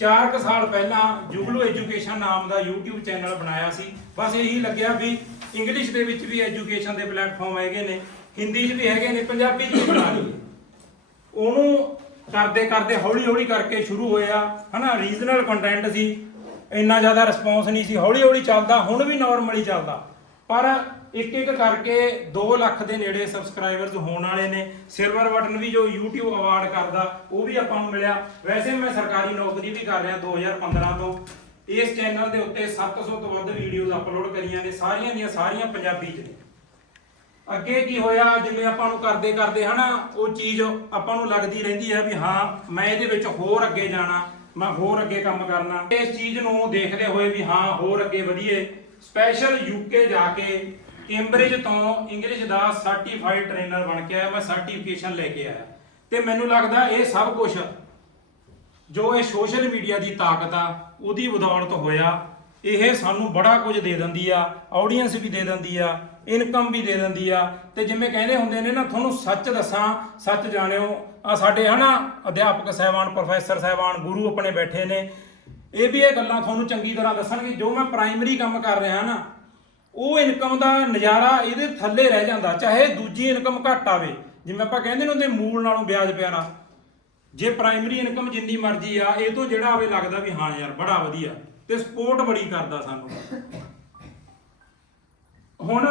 ਚਾਰ ਕੁ ਸਾਲ ਪਹਿਲਾਂ ਜੁਗਲੂ ਐਜੂਕੇਸ਼ਨ ਨਾਮ ਦਾ YouTube ਚੈਨਲ ਬਣਾਇਆ ਸੀ। ਬਸ ਇਹੀ ਲੱਗਿਆ ਵੀ ਇੰਗਲਿਸ਼ ਦੇ ਵਿੱਚ ਵੀ ਐਜੂਕੇਸ਼ਨ ਦੇ ਪਲੇਟਫਾਰਮ ਹੈਗੇ ਨੇ, ਹਿੰਦੀ 'ਚ ਵੀ ਹੈਗੇ ਨੇ, ਪੰਜਾਬੀ 'ਚ ਵੀ ਬਣਾ ਲਈਏ ਉਹਨੂੰ ਕਰਦੇ ਕਰਦੇ ਹੌਲੀ ਹੌਲੀ ਕਰਕੇ ਸ਼ੁਰੂ ਹੋਇਆ, ਹਨਾ ਰੀਜਨਲ ਕੰਟੈਂਟ ਸੀ। ਇੰਨਾ ਜ਼ਿਆਦਾ ਰਿਸਪੌਂਸ ਨਹੀਂ ਸੀ। ਹੌਲੀ ਹੌਲੀ ਚੱਲਦਾ, ਹੁਣ ਵੀ ਨਾਰਮਲੀ ਚੱਲਦਾ। ਪਰ ਇੱਕ ਇੱਕ ਕਰਕੇ 2 ਲੱਖ ਦੇ ਨੇੜੇ ਸਬਸਕ੍ਰਾਈਬਰਸ ਹੋਣ ਵਾਲੇ ਨੇ। ਸਿਲਵਰ ਬਟਨ ਵੀ ਜੋ YouTube ਅਵਾਰਡ ਕਰਦਾ, ਉਹ ਵੀ ਆਪਾਂ ਨੂੰ ਮਿਲਿਆ। ਵੈਸੇ ਮੈਂ ਸਰਕਾਰੀ ਨੌਕਰੀ ਵੀ ਕਰ ਰਿਹਾ 2015 ਤੋਂ। ਇਸ ਚੈਨਲ ਦੇ ਉੱਤੇ 700 ਤੋਂ ਵੱਧ ਵੀਡੀਓਜ਼ ਅਪਲੋਡ ਕਰੀਆਂ ਨੇ, ਸਾਰੀਆਂ ਦੀਆਂ ਸਾਰੀਆਂ ਪੰਜਾਬੀ 'ਚ ਨੇ। ਅੱਗੇ ਕੀ ਹੋਇਆ, ਜਿਵੇਂ ਆਪਾਂ ਨੂੰ ਕਰਦੇ ਕਰਦੇ ਹਨਾ, ਉਹ ਚੀਜ਼ ਆਪਾਂ ਨੂੰ ਲੱਗਦੀ ਰਹਿੰਦੀ ਹੈ ਵੀ ਹਾਂ, ਮੈਂ ਇਹਦੇ ਵਿੱਚ ਹੋਰ ਅੱਗੇ ਜਾਣਾ, ਮੈਂ ਹੋਰ ਅੱਗੇ ਕੰਮ ਕਰਨਾ। ਇਸ ਚੀਜ਼ ਨੂੰ ਦੇਖਦੇ ਹੋਏ ਵੀ ਹਾਂ, ਹੋਰ ਅੱਗੇ ਵਧੀਏ। ਸਪੈਸ਼ਲ ਯੂਕੇ ਜਾ ਕੇ ਕੈਂਬਰਿਜ ਤੋਂ ਇੰਗਲਿਸ਼ ਦਾ ਸਰਟੀਫਾਈਡ ਟ੍ਰੇਨਰ ਬਣ ਕੇ ਆਇਆ, ਮੈਂ ਸਰਟੀਫਿਕੇਸ਼ਨ ਲੈ ਕੇ ਆਇਆ। ਤੇ ਮੈਨੂੰ ਲੱਗਦਾ ਇਹ ਸਭ ਕੁਝ ਜੋ ਇਹ ਸੋਸ਼ਲ ਮੀਡੀਆ ਦੀ ਤਾਕਤ ਆ, ਉਹਦੀ ਬਦੌਲਤ ਹੋਇਆ। ਇਹ ਸਾਨੂੰ ਬੜਾ ਕੁਝ ਦੇ ਦਿੰਦੀ ਆ ਆਡੀਅנס ਵੀ ਦੇ ਦਿੰਦੀ ਆ ਇਨਕਮ ਵੀ ਦੇ ਦਿੰਦੀ ਆ। ਤੇ ਜਿਵੇਂ ਕਹਿੰਦੇ ਹੁੰਦੇ ਨੇ ਨਾ, ਤੁਹਾਨੂੰ ਸੱਚ ਦੱਸਾਂ, ਸੱਚ ਜਾਣਿਓ। ਆ ਸਾਡੇ ਹਨਾ ਅਧਿਆਪਕ ਸਹਿਬਾਨ ਪ੍ਰੋਫੈਸਰ ਸਹਿਬਾਨ, ਗੁਰੂ ਆਪਣੇ ਬੈਠੇ ਨੇ। ਇਹ ਵੀ ਇਹ ਗੱਲਾਂ ਤੁਹਾਨੂੰ ਚੰਗੀ ਤਰ੍ਹਾਂ ਦੱਸਣਗੇ। ਜੋ ਮੈਂ ਪ੍ਰਾਇਮਰੀ ਕੰਮ ਕਰ ਰਿਹਾ ਨਾ, ਉਹ ਇਨਕਮ ਦਾ ਨਜ਼ਾਰਾ ਇਹਦੇ ਥੱਲੇ ਰਹਿ ਜਾਂਦਾ, ਚਾਹੇ ਦੂਜੀ ਇਨਕਮ ਘੱਟ ਆਵੇ। ਜਿਵੇਂ ਆਪਾਂ ਕਹਿੰਦੇ ਨੇ ਹੁੰਦੇ ਮੂਲ ਨਾਲੋਂ ਵਿਆਜ ਪਿਆਰਾ। ਜੇ ਪ੍ਰਾਇਮਰੀ ਇਨਕਮ ਜਿੰਨੀ ਮਰਜ਼ੀ ਆ, ਇਹ ਤੋਂ ਜਿਹੜਾ ਆਵੇ ਲੱਗਦਾ ਵੀ ਹਾਂ ਯਾਰ, ਬੜਾ ਵਧੀਆ। ਤੇ ਸਪੋਰਟ ਬੜੀ ਕਰਦਾ ਸਾਨੂੰ। ਹੁਣ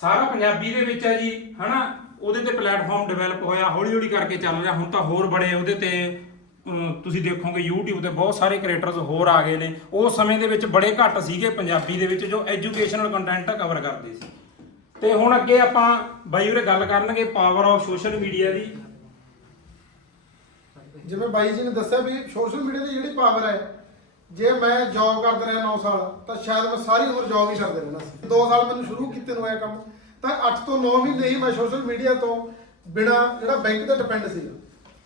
ਸਾਰਾ ਪੰਜਾਬੀ ਦੇ ਵਿੱਚ ਹੈ ਜੀ, ਹਨਾ? ਉਹਦੇ ਤੇ ਪਲੇਟਫਾਰਮ ਡਿਵੈਲਪ ਹੋਇਆ ਹੌਲੀ ਹੌਲੀ ਕਰਕੇ ਚੱਲ ਰਿਹਾ। ਹੁਣ ਤਾਂ ਹੋਰ ਬੜੇ ਉਹਦੇ ਤੇ ਤੁਸੀਂ ਦੇਖੋਗੇ YouTube ਤੇ ਬਹੁਤ ਸਾਰੇ ਕ੍ਰੀਏਟਰਸ ਹੋਰ ਆ ਗਏ ਨੇ। ਉਸ ਸਮੇਂ ਦੇ ਵਿੱਚ ਬੜੇ ਘੱਟ ਸੀਗੇ ਪੰਜਾਬੀ ਦੇ ਵਿੱਚ, ਜੋ ਐਜੂਕੇਸ਼ਨਲ ਕੰਟੈਂਟ ਕਵਰ ਕਰਦੇ ਸੀ। ਤੇ ਹੁਣ ਅੱਗੇ ਆਪਾਂ ਬਾਈ ਉਰੇ ਗੱਲ ਕਰਨਗੇ ਪਾਵਰ ਆਫ ਸੋਸ਼ਲ ਮੀਡੀਆ ਦੀ। ਜਿਵੇਂ ਬਾਈ ਜੀ ਨੇ ਦੱਸਿਆ ਵੀ ਸੋਸ਼ਲ ਮੀਡੀਆ ਦੀ ਜਿਹੜੀ ਪਾਵਰ ਹੈ, ਜੇ ਮੈਂ ਜੌਬ ਕਰਦਾ ਰਿਹਾ 9 ਸਾਲ, ਤਾਂ ਸ਼ਾਇਦ ਮੈਂ ਸਾਰੀ ਉਮਰ ਜੌਬ ਹੀ ਕਰਦਾ ਰਹਿਣਾ ਸੀ। 2 ਸਾਲ ਮੈਨੂੰ ਸ਼ੁਰੂ ਕੀਤੇ ਨੂੰ ਹੋਇਆ ਕੰਮ, ਤਾਂ 8 ਤੋਂ 9 ਮਹੀਨੇ ਹੀ ਮੈਂ ਸੋਸ਼ਲ ਮੀਡੀਆ ਤੋਂ ਬਿਨਾ ਜਿਹੜਾ ਬੈਂਕ ਤੇ ਡਿਪੈਂਡ ਸੀਗਾ।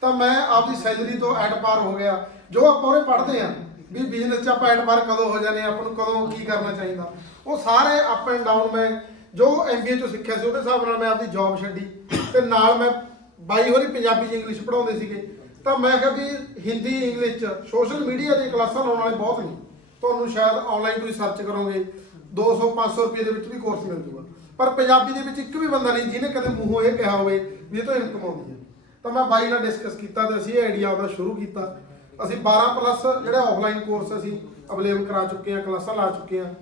ਤਾਂ ਮੈਂ ਆਪਦੀ ਸੈਲਰੀ ਤੋਂ ਐਟ ਪਾਰ ਹੋ ਗਿਆ। ਜੋ ਆਪਾਂ ਉਹਨੇ ਪੜ੍ਹਦੇ ਆ ਵੀ ਬਿਜ਼ਨਸ 'ਚ ਆਪਾਂ ਐਟ ਪਾਰ ਕਦੋਂ ਹੋ ਜਾਂਦੇ ਆ ਆਪਾਂ ਨੂੰ ਕਦੋਂ ਕੀ ਕਰਨਾ ਚਾਹੀਦਾ। ਉਹ ਸਾਰੇ ਅਪ ਐਂਡ ਡਾਊਨ ਮੈਂ ਜੋ ਐਮਬੀਏ ਚੋਂ ਸਿੱਖਿਆ ਸੀ, ਉਹਦੇ ਹਿਸਾਬ ਨਾਲ ਮੈਂ ਆਪਦੀ ਜੌਬ ਛੱਡੀ। ਤੇ ਨਾਲ ਮੈਂ ਬਾਈ ਹੋਰੀ ਪੰਜਾਬੀ 'ਚ ਇੰਗਲਿਸ਼ ਪੜਾਉਂਦੇ ਸੀਗੇ। ਤਾਂ ਮੈਂ ਕਿਹਾ ਵੀ ਹਿੰਦੀ ਇੰਗਲਿਸ਼ 'ਚ ਸੋਸ਼ਲ ਮੀਡੀਆ ਦੀਆਂ ਕਲਾਸਾਂ ਲਾਉਣ ਵਾਲੇ ਬਹੁਤ ਨੇ। ਤੁਹਾਨੂੰ ਸ਼ਾਇਦ ਆਨਲਾਈਨ ਤੁਸੀਂ ਸਰਚ ਕਰੋਗੇ। 200 500 ਰੁਪਏ ਦੇ ਵਿੱਚ ਵੀ ਕੋਰਸ ਮਿਲ ਜੂਗਾ। ਪਰ ਪੰਜਾਬੀ ਦੇ ਵਿੱਚ ਇੱਕ ਵੀ ਬੰਦਾ ਨਹੀਂ, ਜਿਹਨੇ ਕਦੇ ਮੂੰਹੋਂ ਇਹ ਕਿਹਾ ਹੋਵੇ ਵੀ ਇਹ ਤੋਂ ਇਨਕਮ ਆਉਂਦੀ ਹੈ। ਤਾਂ ਮੈਂ ਬਾਈ ਨਾਲ ਡਿਸਕਸ ਕੀਤਾ ਤੇ ਅਸੀਂ ਇਹ ਆਈਡੀਆ ਉਹਦਾ ਸ਼ੁਰੂ ਕੀਤਾ। ਅਸੀਂ 12 ਪਲੱਸ ਜਿਹੜੇ ਆਫਲਾਈਨ ਕੋਰਸ ਅਸੀਂ ਅਵੇਲੇਬਲ ਕਰਾ ਚੁੱਕੇ ਹਾਂ, ਕਲਾਸਾਂ ਲਾ ਚੁੱਕੇ ਹਾਂ।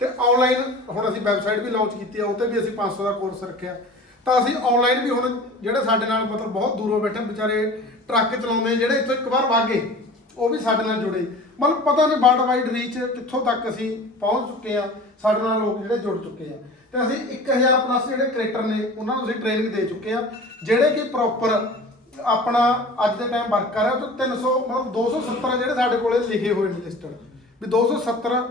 ਤੇ ਆਨਲਾਈਨ ਹੁਣ ਅਸੀਂ ਵੈਬਸਾਈਟ ਵੀ ਲਾਂਚ ਕੀਤੀ ਆ ਉੱਤੇ ਵੀ ਅਸੀਂ 500 ਦਾ ਕੋਰਸ ਰੱਖਿਆ। ਤਾਂ ਅਸੀਂ ਆਨਲਾਈਨ ਵੀ ਹੁਣ ਜਿਹੜੇ ਸਾਡੇ ਨਾਲ ਮਤਲਬ ਬਹੁਤ ਦੂਰੋਂ ਬੈਠੇ ਵਿਚਾਰੇ ਟਰੱਕ ਚਲਾਉਂਦੇ ਜਿਹੜੇ ਇੱਥੋਂ ਇੱਕ ਵਾਰ ਵਾਗੇ, ਉਹ ਵੀ ਸਾਡੇ ਨਾਲ ਜੁੜੇ। ਮਤਲਬ ਪਤਾ ਨਹੀਂ ਵਰਲਡ ਵਾਈਡ ਰੀਚ ਕਿੱਥੋਂ ਤੱਕ ਅਸੀਂ ਪਹੁੰਚ ਚੁੱਕੇ ਆ ਸਾਡੇ ਨਾਲ ਲੋਕ ਜਿਹੜੇ ਜੁੜ ਚੁੱਕੇ ਆ। ਤੇ ਅਸੀਂ 1000 ਪਲੱਸ ਜਿਹੜੇ ਕ੍ਰੀਏਟਰ ਨੇ, ਉਹਨਾਂ ਨੂੰ ਅਸੀਂ ਟ੍ਰੇਨਿੰਗ ਦੇ ਚੁੱਕੇ ਆ ਜਿਹੜੇ ਕਿ ਪ੍ਰੋਪਰ ਆਪਣਾ ਅੱਜ ਦੇ ਟਾਈਮ ਵਰਕ ਕਰ ਰਿਹਾ ਉਹ 'ਚੋਂ 300 ਮਤਲਬ 270 ਜਿਹੜੇ ਸਾਡੇ ਕੋਲੇ ਲਿਖੇ ਹੋਏ ਨੇ ਲਿਸਟਡ ਵੀ 270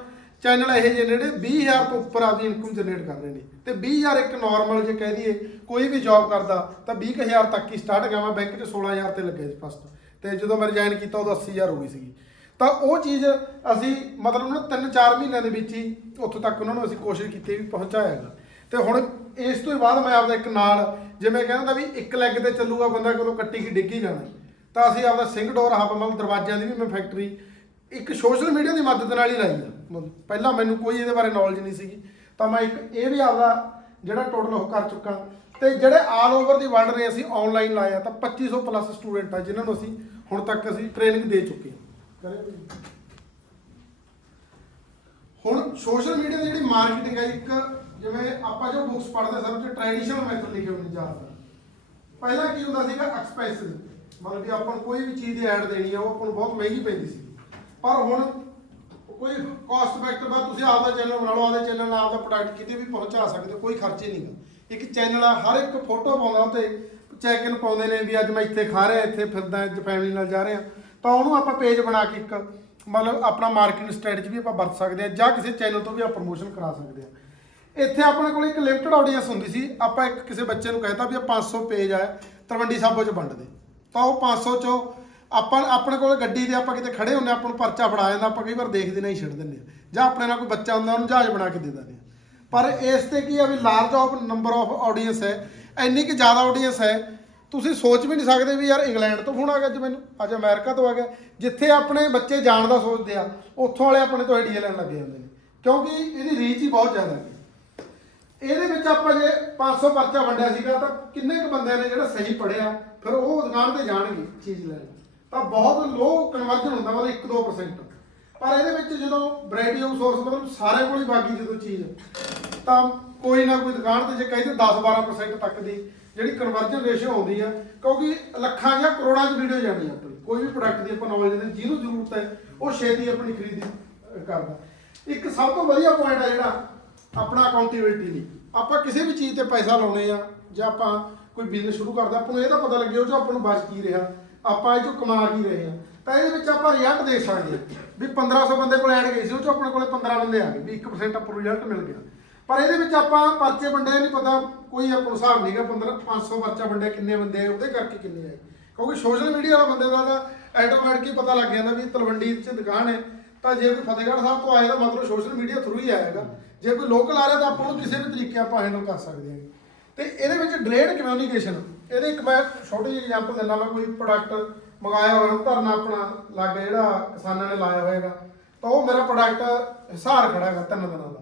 ਚੈਨਲ ਇਹ ਜਿਹੇ ਨੇ ਜਿਹੜੇ 20000 ਤੋਂ ਉੱਪਰ ਆਪਦੀ ਇਨਕਮ ਜਨਰੇਟ ਕਰ ਰਹੇ ਨੇ। ਤੇ 20000 ਇੱਕ ਨਾਰਮਲ ਜੇ ਕਹਿ ਦਈਏ, ਕੋਈ ਵੀ ਜੌਬ ਕਰਦਾ, ਤਾਂ 20000 ਤੱਕ ਹੀ ਸਟਾਰਟ ਗਿਆ ਮੈਂ ਬੈਂਕ 'ਚ 16000 ਤੇ ਲੱਗਿਆ ਸੀ ਫਸਟ ਤੇ ਜਦੋਂ ਮੈਂ ਰਿਜ਼ਾਈਨ ਕੀਤਾ, ਉਦੋਂ 80000 ਹੋ ਗਈ ਸੀਗੀ। ਤਾਂ ਉਹ ਚੀਜ਼ ਅਸੀਂ ਮਤਲਬ ਉਹਨਾਂ 3-4 ਮਹੀਨਿਆਂ ਦੇ ਵਿੱਚ ਹੀ ਉੱਥੋਂ ਤੱਕ ਉਹਨਾਂ ਨੂੰ ਅਸੀਂ ਕੋਸ਼ਿਸ਼ ਕੀਤੀ ਵੀ ਪਹੁੰਚਾਇਆ ਪਹੁੰਚਾਇਆਗਾ ਤੇ ਹੁਣ ਇਸ ਤੋਂ ਬਾਅਦ ਮੈਂ ਆਪਦਾ ਇੱਕ ਨਾਲ ਜਿਵੇਂ ਕਹਿੰਦਾ ਵੀ ਇੱਕ ਲੈਗ ਤੇ ਚੱਲੂਗਾ ਬੰਦਾ ਕਦੋਂ ਕੱਟੀ ਕੀ ਡਿੱਗੀ ਜਾਣਾ। ਤਾਂ ਅਸੀਂ ਆਪਦਾ ਸਿੰਘ ਡੋਰ ਹੱਬ ਮਤਲਬ ਦਰਵਾਜ਼ਿਆਂ ਦੀ ਵੀ ਮੈਂ ਫੈਕਟਰੀ ਇੱਕ ਸੋਸ਼ਲ ਮੀਡੀਆ ਦੀ ਮਦਦ ਨਾਲ ਹੀ ਲਾਈ ਆ। ਮਤਲਬ ਪਹਿਲਾਂ ਮੈਨੂੰ ਕੋਈ ਇਹਦੇ ਬਾਰੇ ਨੌਲੇਜ ਨਹੀਂ ਸੀਗੀ। ਤਾਂ ਮੈਂ ਇੱਕ ਇਹ ਵੀ ਆਪਦਾ ਜਿਹੜਾ ਟੋਟਲ ਉਹ ਕਰ ਚੁੱਕਾ। ਤੇ ਜਿਹੜੇ ਆਲ ਓਵਰ ਦੀ ਵਰਲਡ ਨੇ ਅਸੀਂ ਆਨਲਾਈਨ ਲਾਇਆ ਤਾਂ 2500 ਪਲੱਸ ਸਟੂਡੈਂਟ ਆ, ਜਿਨ੍ਹਾਂ ਨੂੰ ਅਸੀਂ ਹੁਣ ਤੱਕ ਅਸੀਂ ਟ੍ਰੇਨਿੰਗ ਦੇ ਚੁੱਕੇ ਹਾਂ ਕਰਿਓ ਹੁਣ ਸੋਸ਼ਲ ਮੀਡੀਆ ਦੀ ਜਿਹੜੀ ਮਾਰਕੀਟਿੰਗ ਹੈ ਇੱਕ ਜਿਵੇਂ ਆਪਾਂ ਜੋ ਬੁੱਕਸ ਪੜ੍ਹਦੇ ਸਭ ਚ ਟ੍ਰੈਡੀਸ਼ਨਲ ਮੈਥਡ ਲਿਖੇ ਹੋਏ ਜ਼ਿਆਦਾ ਪਹਿਲਾਂ ਕੀ ਹੁੰਦਾ ਸੀਗਾ? ਐਕਸਪੈਂਸਿਸ ਮਤਲਬ ਕਿ ਆਪਾਂ ਨੂੰ ਕੋਈ ਵੀ ਚੀਜ਼ ਦੀ ਐਡ ਦੇਣੀ ਆ, ਉਹ ਆਪਾਂ ਨੂੰ ਬਹੁਤ ਮਹਿੰਗੀ ਪੈਂਦੀ ਸੀ। ਪਰ ਹੁਣ ਕੋਈ ਕਾਸਟ ਫੈਕਟਰ ਆ ਤੁਸੀਂ ਆਪਦਾ ਚੈਨਲ ਬਣਾ ਲਓ, ਆਪਦੇ ਚੈਨਲ ਨਾਲ ਆਪਦਾ ਪ੍ਰੋਡਕਟ ਕਿਤੇ ਵੀ ਪਹੁੰਚਾ ਸਕਦੇ ਹੋ, ਕੋਈ ਖਰਚ ਹੀ ਨਹੀਂਗਾ ਇੱਕ ਚੈਨਲ ਆ, ਹਰ ਇੱਕ ਫੋਟੋ ਪਾਉਂਦਾ ਤੇ ਚੈੱਕ ਇਨ ਪਾਉਂਦੇ ਨੇ ਵੀ ਅੱਜ ਮੈਂ ਇੱਥੇ ਖਾ ਰਿਹਾ, ਇੱਥੇ ਫਿਰਦਾ, ਅੱਜ ਫੈਮਿਲੀ ਨਾਲ ਜਾ ਰਿਹਾ। ਤਾਂ ਉਹਨੂੰ ਆਪਾਂ ਪੇਜ ਬਣਾ ਕੇ ਇੱਕ, ਮਤਲਬ ਆਪਣਾ ਮਾਰਕੀਟਿੰਗ ਸਟ੍ਰੈਟਜੀ ਵੀ ਆਪਾਂ ਵਰਤ ਸਕਦੇ ਆ ਜਾਂ ਕਿਸੇ ਚੈਨਲ ਤੋਂ ਵੀ ਆਪਾਂ ਪ੍ਰੋਮੋਸ਼ਨ ਕਰਾ ਸਕਦੇ ਆ ਇੱਥੇ ਆਪਣੇ ਕੋਲ ਇੱਕ ਲਿਮਟਿਡ ਆਡੀਅנס ਹੁੰਦੀ ਸੀ। ਆਪਾਂ ਇੱਕ ਕਿਸੇ ਬੱਚੇ ਨੂੰ ਕਹਿਤਾ ਵੀ ਇਹ 500 ਪੇਜ ਆ, ਤਰਵੰਡੀ ਸਾਬੋ ਚ ਵੰਡ ਦੇ। ਤਾਂ ਉਹ 500 ਚੋਂ ਆਪਾਂ, ਆਪਣੇ ਕੋਲ ਗੱਡੀ ਦੇ ਆਪਾਂ ਕਿਤੇ ਖੜੇ ਹੁੰਦੇ ਆਪਾਂ ਨੂੰ ਪਰਚਾ ਫੜਾ ਜਾਂਦਾ, ਆਪਾਂ ਕਈ ਵਾਰ ਦੇਖਦੇ ਨਹੀਂ, ਛੱਡ ਦਿੰਦੇ ਆ। ਜਾਂ ਆਪਣੇ ਨਾਲ ਕੋਈ ਬੱਚਾ ਹੁੰਦਾ, ਉਹਨੂੰ ਜਹਾਜ਼ ਬਣਾ ਕੇ ਦੇ ਦਿੰਦੇ ਆ। ਪਰ ਇਸ ਤੇ ਕੀ ਆ ਵੀ large of number of audience ਹੈ, ਇੰਨੀ ਕਿ ਜ਼ਿਆਦਾ ਆਡੀਅנס ਹੈ, ਤੁਸੀਂ ਸੋਚ ਵੀ ਨਹੀਂ ਸਕਦੇ ਵੀ ਯਾਰ ਇੰਗਲੈਂਡ ਤੋਂ ਹੁਣ ਆ ਗਿਆ ਅੱਜ ਮੈਨੂੰ, ਅੱਜ ਅਮਰੀਕਾ ਤੋਂ ਆ ਗਿਆ। ਜਿੱਥੇ ਆਪਣੇ ਬੱਚੇ ਜਾਣ ਦਾ ਸੋਚਦੇ ਆ, ਉੱਥੋਂ ਵਾਲੇ ਆਪਣੇ ਤੋਂ ਆਈਡੀਆ ਲੈਣ ਲੱਗ ਜਾਂਦੇ ਨੇ। ਕਿਉਂਕਿ ਇਹਦੀ ਰੀਚ ਹੀ ਬਹੁਤ ਜ਼ਿਆਦਾ ਹੈ। ਇਹਦੇ ਵਿੱਚ ਆਪਾਂ ਜੇ 500 ਪਰਚਾ ਵੰਡਿਆ ਸੀਗਾ ਤਾਂ ਕਿੰਨੇ ਕੁ ਬੰਦਿਆਂ ਨੇ ਜਿਹੜਾ ਸਹੀ ਪੜਿਆ ਫਿਰ ਉਹ ਦੁਕਾਨ ਤੇ ਜਾਣਗੇ। ਚੀਜ਼ ਲੈਣ ਤਾਂ ਬਹੁਤ ਲੋ ਕਨਵਰਜਨ ਹੁੰਦਾ ਮਤਲਬ 1-2% ਪਰ ਇਹਦੇ ਵਿੱਚ ਜਦੋਂ ਵੈਰਾਈਟੀ ਆਫ ਸੋਰਸ ਮਤਲਬ ਸਾਰੇ ਕੋਲ ਹੀ ਬਾਕੀ ਜਦੋਂ ਚੀਜ਼ ਤਾਂ ਕੋਈ ਨਾ ਕੋਈ ਦੁਕਾਨ ਤੇ ਜੇ ਕਹਿੰਦੇ 10-12% ਤੱਕ ਦੀ ਜਿਹੜੀ ਕਨਵਰਜਨ ਰੇਸ਼ੋ ਆਉਂਦੀ ਆ ਕਿਉਂਕਿ ਲੱਖਾਂ ਜਾਂ ਕਰੋੜਾਂ 'ਚ ਵੀਡੀਓ ਜਾਣੀ ਆ ਆਪਣੀ। ਕੋਈ ਵੀ ਪ੍ਰੋਡਕਟ ਦੀ ਆਪਾਂ ਨੌਲੇਜ ਦੇ ਜਿਹਨੂੰ ਜ਼ਰੂਰਤ ਹੈ ਉਹ ਛੇਤੀ ਆਪਣੀ ਖਰੀਦੀ ਕਰਦਾ। ਇੱਕ ਸਭ ਤੋਂ ਵਧੀਆ ਪੁਆਇੰਟ ਆ ਜਿਹੜਾ ਆਪਣਾ ਅਕਾਊਂਟੇਬਿਲਟੀ ਲਈ ਆਪਾਂ ਕਿਸੇ ਵੀ ਚੀਜ਼ ਤੇ ਪੈਸਾ ਲਾਉਣੇ ਆ, ਜਾਂ ਆਪਾਂ ਕੋਈ ਬਿਜ਼ਨਸ ਸ਼ੁਰੂ ਕਰਦੇ ਆਪਾਂ ਨੂੰ ਇਹਦਾ ਪਤਾ ਲੱਗੇ ਉਹ ਚੋਂ ਆਪਾਂ ਨੂੰ ਬਚ ਕੀ ਰਿਹਾ। ਆਪਾਂ ਇਹ ਚੋਂ ਕਮਾ ਕੀ ਰਹੇ ਆ। ਤਾਂ ਇਹਦੇ ਵਿੱਚ ਆਪਾਂ ਰਿਜ਼ਲਟ ਦੇਖ ਸਕਦੇ ਆ। ਵੀ 1500 ਬੰਦੇ ਕੋਲ ਐਡ ਗਏ ਸੀ, ਉਹ ਚੋਂ ਆਪਣੇ ਕੋਲੇ 15 ਬੰਦੇ ਆ ਗਏ, ਵੀ 1% ਆਪਾਂ ਨੂੰ ਰਿਜ਼ਲਟ ਮਿਲ ਗਿਆ। ਪਰ ਇਹਦੇ ਵਿੱਚ ਆਪਾਂ ਪਰਚੇ ਵੰਡੇ ਨਹੀਂ, ਪਤਾ ਕੋਈ ਆਪਾਂ ਨੂੰ ਹਿਸਾਬ ਨਹੀਂਗਾ 15 500 ਪਰਚਾ ਵੰਡਿਆ ਕਿੰਨੇ ਬੰਦੇ ਆਏ, ਉਹਦੇ ਕਰਕੇ ਕਿੰਨੇ ਆਏ। ਕਿਉਂਕਿ ਸੋਸ਼ਲ ਮੀਡੀਆ ਵਾਲਾ ਬੰਦੇ ਦਾ ਤਾਂ ਆਟੋਮੈਟਿਕ ਹੀ ਪਤਾ ਲੱਗ ਜਾਂਦਾ ਵੀ ਤਲਵੰਡੀ 'ਚ ਦੁਕਾਨ ਹੈ ਤਾਂ ਜੇ ਕੋਈ ਫਤਿਹਗੜ੍ਹ ਸਾਹਿਬ ਤੋਂ ਆਏ ਤਾਂ ਮਤਲਬ ਸੋਸ਼ਲ ਮੀਡੀਆ ਥਰੂ ਹੀ ਆਏਗਾ। ਜੇ ਕੋਈ ਲੋਕਲ ਆ ਰਿਹਾ ਤਾਂ ਆਪਾਂ ਨੂੰ ਕਿਸੇ ਵੀ ਤਰੀਕੇ ਆਪਾਂ ਹੈਂਡਲ ਕਰ ਸਕਦੇ ਹਾਂ ਤੇ ਇਹਦੇ ਵਿੱਚ ਡਿਲੇਡ ਕਮਿਊਨੀਕੇਸ਼ਨ ਇਹਦੇ ਇੱਕ ਮੈਂ ਛੋਟੀ ਜਿਹੀ ਐਗਜ਼ਾਮਪਲ ਦਿੰਦਾ, ਮੈਂ ਕੋਈ ਪ੍ਰੋਡਕਟ ਮੰਗਾਇਆ ਹੋਇਆ, ਧਰਨਾ ਆਪਣਾ ਲਾਗੇ ਜਿਹੜਾ ਕਿਸਾਨਾਂ ਨੇ ਲਾਇਆ ਹੋਏਗਾ ਤਾਂ ਉਹ ਮੇਰਾ ਪ੍ਰੋਡਕਟ ਹਿਸਾਰ ਖੜਾ ਹੈਗਾ ਤਿੰਨ ਦਿਨਾਂ ਦਾ।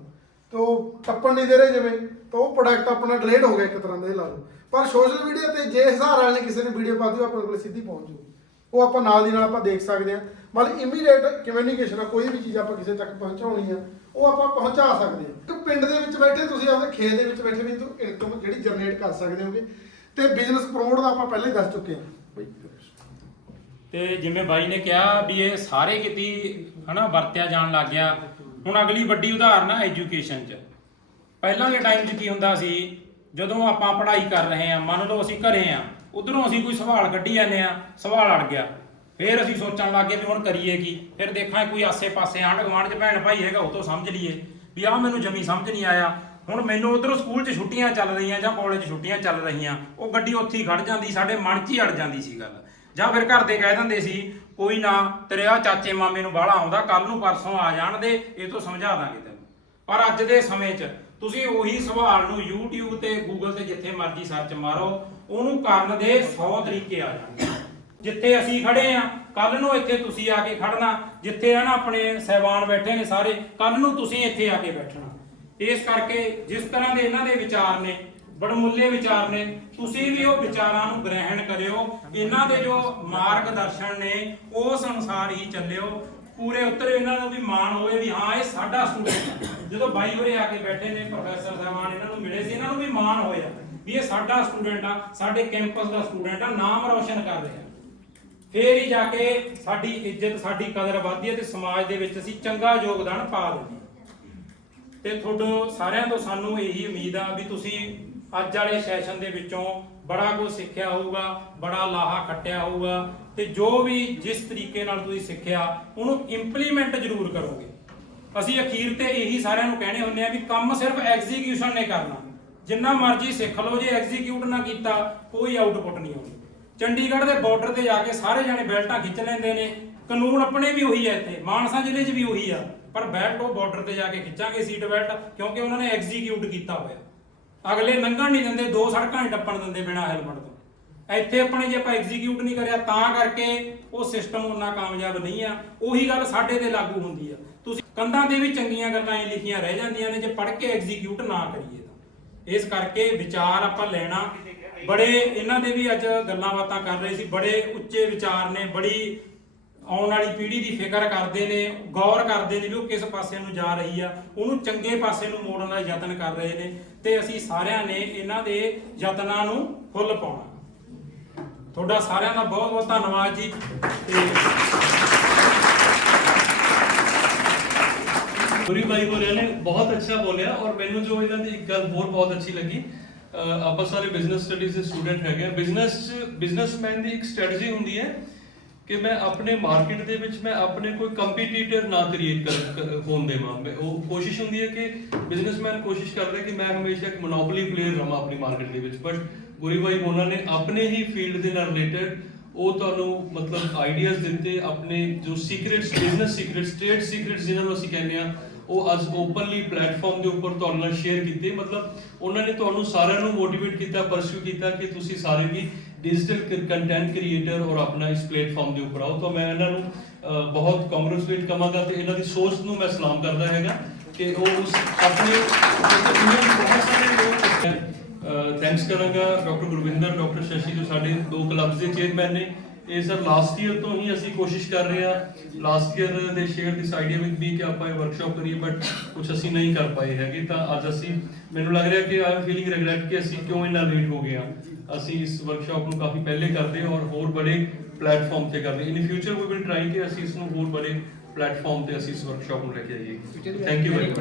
ਤੇ ਉਹ ਟੱਪਣ ਨਹੀਂ ਦੇ ਰਹੇ ਜਿਵੇਂ, ਤਾਂ ਉਹ ਪ੍ਰੋਡਕਟ ਆਪਣਾ ਡਿਲੇਡ ਹੋ ਗਿਆ ਇੱਕ ਤਰ੍ਹਾਂ ਦਾ, ਇਹ ਲਾ ਲਓ। ਪਰ ਸੋਸ਼ਲ ਮੀਡੀਆ ਤੇ ਜੇ ਹਿਸਾਰ ਵਾਲੇ ਨੇ ਕਿਸੇ ਨੇ ਵੀਡੀਓ ਪਾ ਉਹ ਆਪਣੇ ਕੋਲ ਸਿੱਧੀ ਪਹੁੰਚ ਜੂ ਉਹ ਆਪਾਂ ਨਾਲ ਦੀ ਨਾਲ ਆਪਾਂ ਦੇਖ ਸਕਦੇ ਹਾਂ। ਮਤਲਬ ਇਮੀਡੀਏਟ ਕਮਿਊਨੀਕੇਸ਼ਨ ਆ, ਕੋਈ ਵੀ ਚੀਜ਼ ਆਪਾਂ ਕਿਸੇ ਤੱਕ ਪਹੁੰਚਾਉਣੀ ਆ, ਉਹ ਆਪਾਂ ਪਹੁੰਚਾ ਸਕਦੇ ਹਾਂ। ਇੱਕ ਪਿੰਡ ਦੇ ਵਿੱਚ ਬੈਠੇ ਤੁਸੀਂ ਆਪਣੇ ਖੇਤ ਦੇ ਵਿੱਚ ਬੈਠੇ ਵੀ ਇਨਕਮ ਜਿਹੜੀ ਜਨਰੇਟ ਕਰ ਸਕਦੇ ਹੋਗੇ। ਤੇ ਬਿਜ਼ਨਸ ਪ੍ਰਮੋਟ ਦਾ ਆਪਾਂ ਪਹਿਲਾਂ ਹੀ ਦੱਸ ਚੁੱਕੇ ਹਾਂ। ਬਈ ਤੇ ਜਿਵੇਂ ਬਾਈ ਨੇ ਕਿਹਾ ਵੀ ਇਹ ਸਾਰੇ ਕਿਤੇ ਹਨਾ ਵਰਤਿਆ ਜਾਣ ਲੱਗ ਗਿਆ। ਹੁਣ ਅਗਲੀ ਵੱਡੀ ਉਦਾਹਰਨ ਹੈ ਐਜੂਕੇਸ਼ਨ 'ਚ। ਪਹਿਲਾਂ ਦੇ ਟਾਈਮ 'ਚ ਕੀ ਹੁੰਦਾ ਸੀ? ਜਦੋਂ ਆਪਾਂ ਪੜ੍ਹਾਈ ਕਰ ਰਹੇ ਹਾਂ, ਮੰਨ ਲਓ ਅਸੀਂ ਘਰੇ ਆ ਉਧਰੋਂ ਅਸੀਂ ਕੋਈ ਸਵਾਲ ਕੱਢੀ ਜਾਂਦੇ ਆ ਸਵਾਲ ਅੜ ਗਿਆ। ਫਿਰ ਅਸੀਂ ਸੋਚਣ ਲੱਗੇ ਵੀ ਹੁਣ ਕਰੀਏ ਕੀ? ਫਿਰ ਦੇਖਾਂ ਕੋਈ ਆਸੇ-ਪਾਸੇ ਆਂਢ ਗੁਆਂਢ 'ਚ ਭੈਣ ਭਾਈ ਹੈਗਾ, ਉਹ ਤੋਂ ਸਮਝ ਲਈਏ ਵੀ ਆਹ ਮੈਨੂੰ ਜਮੀ ਸਮਝ ਨਹੀਂ ਆਇਆ। ਹੁਣ ਮੈਨੂੰ ਉਧਰੋਂ ਸਕੂਲ 'ਚ ਛੁੱਟੀਆਂ ਚੱਲ ਰਹੀਆਂ ਜਾਂ ਕਾਲਜ 'ਚ ਛੁੱਟੀਆਂ ਚੱਲ ਰਹੀਆਂ, ਉਹ ਗੱਡੀ ਉੱਥੇ ਹੀ ਖੜ ਜਾਂਦੀ, ਸਾਡੇ ਮਨ 'ਚ ਹੀ ਅੜ ਜਾਂਦੀ ਸੀ ਗੱਲ। ਜਾਂ ਫਿਰ ਘਰ ਦੇ ਕਹਿ ਦਿੰਦੇ ਸੀ, ਕੋਈ ਨਾ, ਤੇਰੇ ਆ ਚਾਚੇ ਮਾਮੇ ਨੂੰ ਬਾਹਲਾ ਆਉਂਦਾ ਕੱਲ ਨੂੰ ਪਰਸੋਂ ਆ ਜਾਣ ਦੇ, ਇਹ ਤੋਂ ਸਮਝਾ ਦਾਂਗੇ ਤੈਨੂੰ। ਪਰ ਅੱਜ ਦੇ ਸਮੇਂ 'ਚ ਤੁਸੀਂ ਉਹੀ ਸਵਾਲ ਨੂੰ YouTube ਤੇ Google ਤੇ ਜਿੱਥੇ ਮਰਜ਼ੀ ਸਰਚ ਮਾਰੋ ਉਹਨੂੰ ਕਰਨ ਦੇ 100 ਤਰੀਕੇ ਆ ਜਾਣਗੇ ਜਿੱਥੇ ਅਸੀਂ ਖੜੇ ਆ ਕੱਲ ਨੂੰ ਇੱਥੇ ਤੁਸੀਂ ਆ ਕੇ ਖੜਨਾ, ਜਿੱਥੇ ਆ ਨਾ ਆਪਣੇ ਸਹਿਬਾਨ ਬੈਠੇ ਨੇ ਸਾਰੇ ਕੱਲ ਨੂੰ ਤੁਸੀਂ ਇੱਥੇ ਆ ਕੇ ਬੈਠਣਾ। ਇਸ ਕਰਕੇ ਜਿਸ ਤਰ੍ਹਾਂ ਦੇ ਇਹਨਾਂ ਦੇ ਵਿਚਾਰ ਨੇ ਬੜਮੁੱਲੇ ਵਿਚਾਰ ਨੇ, ਤੁਸੀਂ ਵੀ ਉਹ ਵਿਚਾਰਾਂ ਨੂੰ ਗ੍ਰਹਿਣ ਕਰਿਓ। ਇਹਨਾਂ ਦੇ ਜੋ ਮਾਰਗਦਰਸ਼ਨ ਨੇ ਉਸ ਅਨੁਸਾਰ ਹੀ ਚੱਲਿਓ। ਪੂਰੇ ਉੱਤਰ ਇਹਨਾਂ ਨੂੰ ਵੀ ਮਾਣ ਹੋਵੇ ਵੀ ਹਾਂ, ਇਹ ਸਾਡਾ ਸਟੂਡੈਂਟ ਜਦੋਂ ਬਾਈ ਹੋਰੇ ਆ ਕੇ ਬੈਠੇ ਨੇ, ਪ੍ਰੋਫੈਸਰ ਸਾਹਿਬਾਨ ਇਹਨਾਂ ਨੂੰ ਮਿਲੇ ਸੀ, ਇਹਨਾਂ ਨੂੰ ਵੀ ਮਾਣ ਹੋਇਆ। ਵੀ ਇਹ ਸਾਡਾ ਸਟੂਡੈਂਟ ਆ, ਸਾਡੇ ਕੈਂਪਸ ਦਾ ਸਟੂਡੈਂਟ ਆ, ਨਾਮ ਰੌਸ਼ਨ ਕਰ ਰਿਹਾ। ਫੇਰ ਹੀ ਜਾ ਕੇ ਸਾਡੀ ਇੱਜ਼ਤ, ਸਾਡੀ ਕਦਰ ਵਧਦੀ ਹੈ ਤੇ ਸਮਾਜ ਦੇ ਵਿੱਚ ਅਸੀਂ ਚੰਗਾ ਯੋਗਦਾਨ ਪਾ ਦਿੰਦੇ ਹਾਂ। ਤੇ ਤੁਹਾਡੇ ਸਾਰਿਆਂ ਤੋਂ ਸਾਨੂੰ ਇਹੀ ਉਮੀਦ ਆ ਵੀ ਤੁਸੀਂ ਅੱਜ ਵਾਲੇ ਸੈਸ਼ਨ ਦੇ ਵਿੱਚੋਂ ਬੜਾ ਕੁਝ ਸਿੱਖਿਆ ਹੋਊਗਾ, ਬੜਾ ਲਾਹਾ ਖੱਟਿਆ ਹੋਊਗਾ ਤੇ ਜੋ ਵੀ ਜਿਸ ਤਰੀਕੇ ਨਾਲ ਤੁਸੀਂ ਸਿੱਖਿਆ, ਉਹਨੂੰ ਇੰਪਲੀਮੈਂਟ ਜ਼ਰੂਰ ਕਰੋਗੇ। ਅਸੀਂ ਅਖੀਰ ਤੇ ਇਹੀ ਸਾਰਿਆਂ ਨੂੰ ਕਹਿਣੇ ਹੁੰਦੇ ਆ ਵੀ ਕੰਮ ਸਿਰਫ ਐਗਜ਼ੀਕਿਊਸ਼ਨ ਨੇ ਕਰਨਾ। ਜਿੰਨਾ ਮਰਜ਼ੀ ਸਿੱਖ ਲਓ, ਜੇ ਐਗਜ਼ੀਕਿਊਟ ਨਾ ਕੀਤਾ, ਕੋਈ ਆਊਟਪੁੱਟ ਨਹੀਂ ਆਉਂਦੀ। ਚੰਡੀਗੜ੍ਹ ਦੇ ਬਾਰਡਰ ਤੇ ਜਾ ਕੇ ਸਾਰੇ ਜਾਣੇ ਬੈਲਟਾਂ ਖਿੱਚ ਲੈਂਦੇ ਨੇ। ਕਾਨੂੰਨ ਆਪਣੇ ਵੀ ਉਹੀ ਹੈ ਇੱਥੇ, ਮਾਨਸਾ ਜ਼ਿਲ੍ਹੇ 'ਚ ਵੀ ਉਹੀ ਆ। ਪਰ ਬੈਲਟ ਉਹ ਬਾਰਡਰ ਤੇ ਜਾ ਕੇ ਖਿੱਚਾਂਗੇ ਸੀਟ ਬੈਲਟ ਕਿਉਂਕਿ ਉਹਨਾਂ ਨੇ ਐਗਜ਼ੀਕਿਊਟ ਕੀਤਾ ਹੋਇਆ। ਅਗਲੇ ਲੰਘਣ ਨਹੀਂ ਦਿੰਦੇ, ਦੋ ਸੜਕਾਂ ਨਹੀਂ ਟੱਪਣ ਦਿੰਦੇ ਬਿਨਾਂ ਹੈਲਮਟ ਤੋਂ। ਇੱਥੇ ਆਪਣੇ ਜੇ ਆਪਾਂ ਐਗਜ਼ੀਕਿਊਟ ਨਹੀਂ ਕਰਿਆ, ਤਾਂ ਕਰਕੇ ਉਹ ਸਿਸਟਮ ਉਹਨਾਂ ਕਾਮਯਾਬ ਨਹੀਂ ਆ। ਉਹੀ ਗੱਲ ਸਾਡੇ ਤੇ ਲਾਗੂ ਹੁੰਦੀ ਆ। ਤੁਸੀਂ ਕੰਧਾਂ ਤੇ ਵੀ ਚੰਗੀਆਂ ਗੱਲਾਂ ਇਹ ਲਿਖੀਆਂ ਰਹਿ ਜਾਂਦੀਆਂ ਨੇ, ਜੇ ਪੜ੍ਹ ਕੇ ਐਗਜ਼ੀਕਿਊਟ ਨਾ ਕਰੀਏ। ਇਸ ਕਰਕੇ ਵਿਚਾਰ ਆਪਾਂ ਲੈਣਾ। ਬੜੇ ਇਹਨਾਂ ਦੇ ਵੀ ਅੱਜ ਗੱਲਾਂ ਬਾਤਾਂ ਕਰ ਰਹੇ ਸੀ, ਬੜੇ ਉੱਚੇ ਵਿਚਾਰ ਨੇ, ਬੜੀ ਆਉਣ ਵਾਲੀ ਪੀੜ੍ਹੀ ਦੀ ਫਿਕਰ ਕਰਦੇ ਨੇ, ਗੌਰ ਕਰਦੇ ਨੇ ਵੀ ਉਹ ਕਿਸ ਪਾਸੇ ਨੂੰ ਜਾ ਰਹੀ ਆ, ਉਹਨੂੰ ਚੰਗੇ ਪਾਸੇ ਨੂੰ ਮੋੜਨ ਦਾ ਯਤਨ ਕਰ ਰਹੇ ਨੇ ਤੇ ਅਸੀਂ ਸਾਰਿਆਂ ਨੇ ਇਹਨਾਂ ਦੇ ਯਤਨਾਂ ਨੂੰ ਫੁੱਲ ਪਾਉਣਾ। ਤੁਹਾਡਾ ਸਾਰਿਆਂ ਦਾ ਬਹੁਤ ਬਹੁਤ ਧੰਨਵਾਦ ਜੀ ਤੇ ਗੁਰੀ ਭਾਈ ਹੋਰਿਆਂ ਨੇ, ਬਹੁਤ ਅੱਛਾ ਬੋਲਿਆ ਔਰ ਮੈਨੂੰ ਜੋ ਇਹਨਾਂ ਦੀ ਇੱਕ ਗੱਲ ਹੋਰ ਬਹੁਤ ਅੱਛੀ ਲੱਗੀ, ਅਹ ਆਪਾਂ ਸਾਰੇ ਬਿਜ਼ਨਸ ਸਟੱਡੀਜ਼ ਦੇ ਸਟੂਡੈਂਟ ਹੈਗੇ ਆ। ਬਿਜ਼ਨਸ ਬਿਜ਼ਨਸਮੈਨ ਦੀ ਇੱਕ ਸਟ੍ਰੈਟਜੀ ਹੁੰਦੀ ਹੈ ਕਿ ਮੈਂ ਆਪਣੇ ਮਾਰਕੀਟ ਦੇ ਵਿੱਚ ਮੈਂ ਆਪਣੇ ਕੋਈ ਕੰਪੀਟੀਟਰ ਨਾ ਕ੍ਰੀਏਟ ਕਰ, ਕਰ- ਹੋਣ ਦੇਵਾਂ। ਮੈਂ- ਉਹ ਕੋਸ਼ਿਸ਼ ਹੁੰਦੀ ਹੈ ਕਿ ਬਿਜ਼ਨਸਮੈਨ ਕੋਸ਼ਿਸ਼ ਕਰਦਾ ਕਿ ਮੈਂ ਹਮੇਸ਼ਾ ਇੱਕ ਮੋਨੋਪੋਲੀ ਪਲੇਅਰ ਰਵਾਂ ਆਪਣੀ ਮਾਰਕੀਟ ਦੇ ਵਿੱਚ। ਬਟ ਗੁਰੀ ਭਾਈ ਮੋਨਾ ਨੇ ਆਪਣੇ ਹੀ ਫੀਲਡ ਦੇ ਨਾਲ ਰਿਲੇਟਡ ਉਹ ਤੁਹਾਨੂੰ ਮਤਲਬ ਆਈਡੀਆਜ਼ ਦਿੱਤੇ, ਆਪਣੇ ਜੋ secrets business secrets trade secrets ਜਿਹਨਾਂ ਨੂੰ ਅਸੀਂ ਕਹਿੰਦੇ ਆ ਉਹ ਅੱਜ ਓਪਨਲੀ ਪਲੇਟਫਾਰਮ ਦੇ ਉੱਪਰ ਤੁਹਾਡੇ ਨਾਲ ਸ਼ੇਅਰ ਕੀਤੇ। ਮਤਲਬ ਉਹਨਾਂ ਨੇ ਤੁਹਾਨੂੰ ਸਾਰਿਆਂ ਨੂੰ ਮੋਟੀਵੇਟ ਕੀਤਾ ਪਰਸਿਊ ਕੀਤਾ ਕਿ ਤੁਸੀਂ ਸਾਰੇ ਵੀ ਡਿਜੀਟਲ ਕੰਟੈਂਟ ਕ੍ਰੀਏਟਰ ਔਰ ਆਪਣਾ ਇਸ ਪਲੇਟਫਾਰਮ ਦੇ ਉੱਪਰ ਆਓ। ਤਾਂ ਮੈਂ ਇਹਨਾਂ ਨੂੰ ਅਹ, ਬਹੁਤ ਕੰਗ੍ਰੈਚੁਲੇਟ ਕਰਾਂਗਾ ਤੇ ਇਹਨਾਂ ਦੀ ਸੋਚ ਨੂੰ ਮੈਂ ਸਲਾਮ ਕਰਦਾ ਹੈਗਾ ਕਿ ਉਹ ਉਸ ਆਪਣੇ ਦੁਨੀਆ ਵਿੱਚ ਬਹੁਤ ਸਾਰੇ ਲੋਕ ਥੈਂਕਸ ਕਰਾਂਗਾ। ਡਾਕਟਰ ਗੁਰਵਿੰਦਰ ਡਾਕਟਰ ਸ਼ਸ਼ੀ ਜੋ ਸਾਡੇ ਦੋ ਕਲੱਬਸ ਦੇ ਚੇਅਰਮੈਨ ਨੇ ਇਹ ਸਰ ਲਾਸਟ ਈਅਰ ਤੋਂ ਹੀ ਅਸੀਂ ਕੋਸ਼ਿਸ਼ ਕਰ ਰਹੇ ਹਾਂ ਲਾਸਟ ਈਅਰ ਦੇ share this idea with we ਕਿ ਆਪਾਂ ਇਹ ਵਰਕਸ਼ਾਪ ਕਰੀਏ ਬਟ ਕੁਝ ਅਸੀਂ ਨਹੀਂ ਕਰ ਪਾਏ ਹੈਗੇ ਤਾਂ ਅੱਜ ਅਸੀਂ, ਮੈਨੂੰ ਲੱਗ ਰਿਹਾ ਕਿ ਆਈ ਐਮ ਫੀਲਿੰਗ ਰਿਗਰੈਟ ਕਿ ਅਸੀਂ ਕਿਉਂ ਇੰਨਾ ਲੇਟ ਹੋ ਗਏ ਹਾਂ। ਅਸੀਂ ਇਸ ਵਰਕਸ਼ਾਪ ਨੂੰ ਕਾਫੀ ਪਹਿਲੇ ਕਰਦੇ ਹਾਂ ਔਰ ਹੋਰ ਬੜੇ ਪਲੇਟਫਾਰਮ ਤੇ ਕਰਦੇ in future we will try ਕਿ ਅਸੀਂ ਇਸ ਨੂੰ ਹੋਰ ਬੜੇ ਪਲੇਟਫਾਰਮ ਤੇ ਅਸੀਂ ਇਸ ਵਰਕਸ਼ਾਪ ਨੂੰ ਲੈ ਕੇ ਆਈਏ। Thank you very much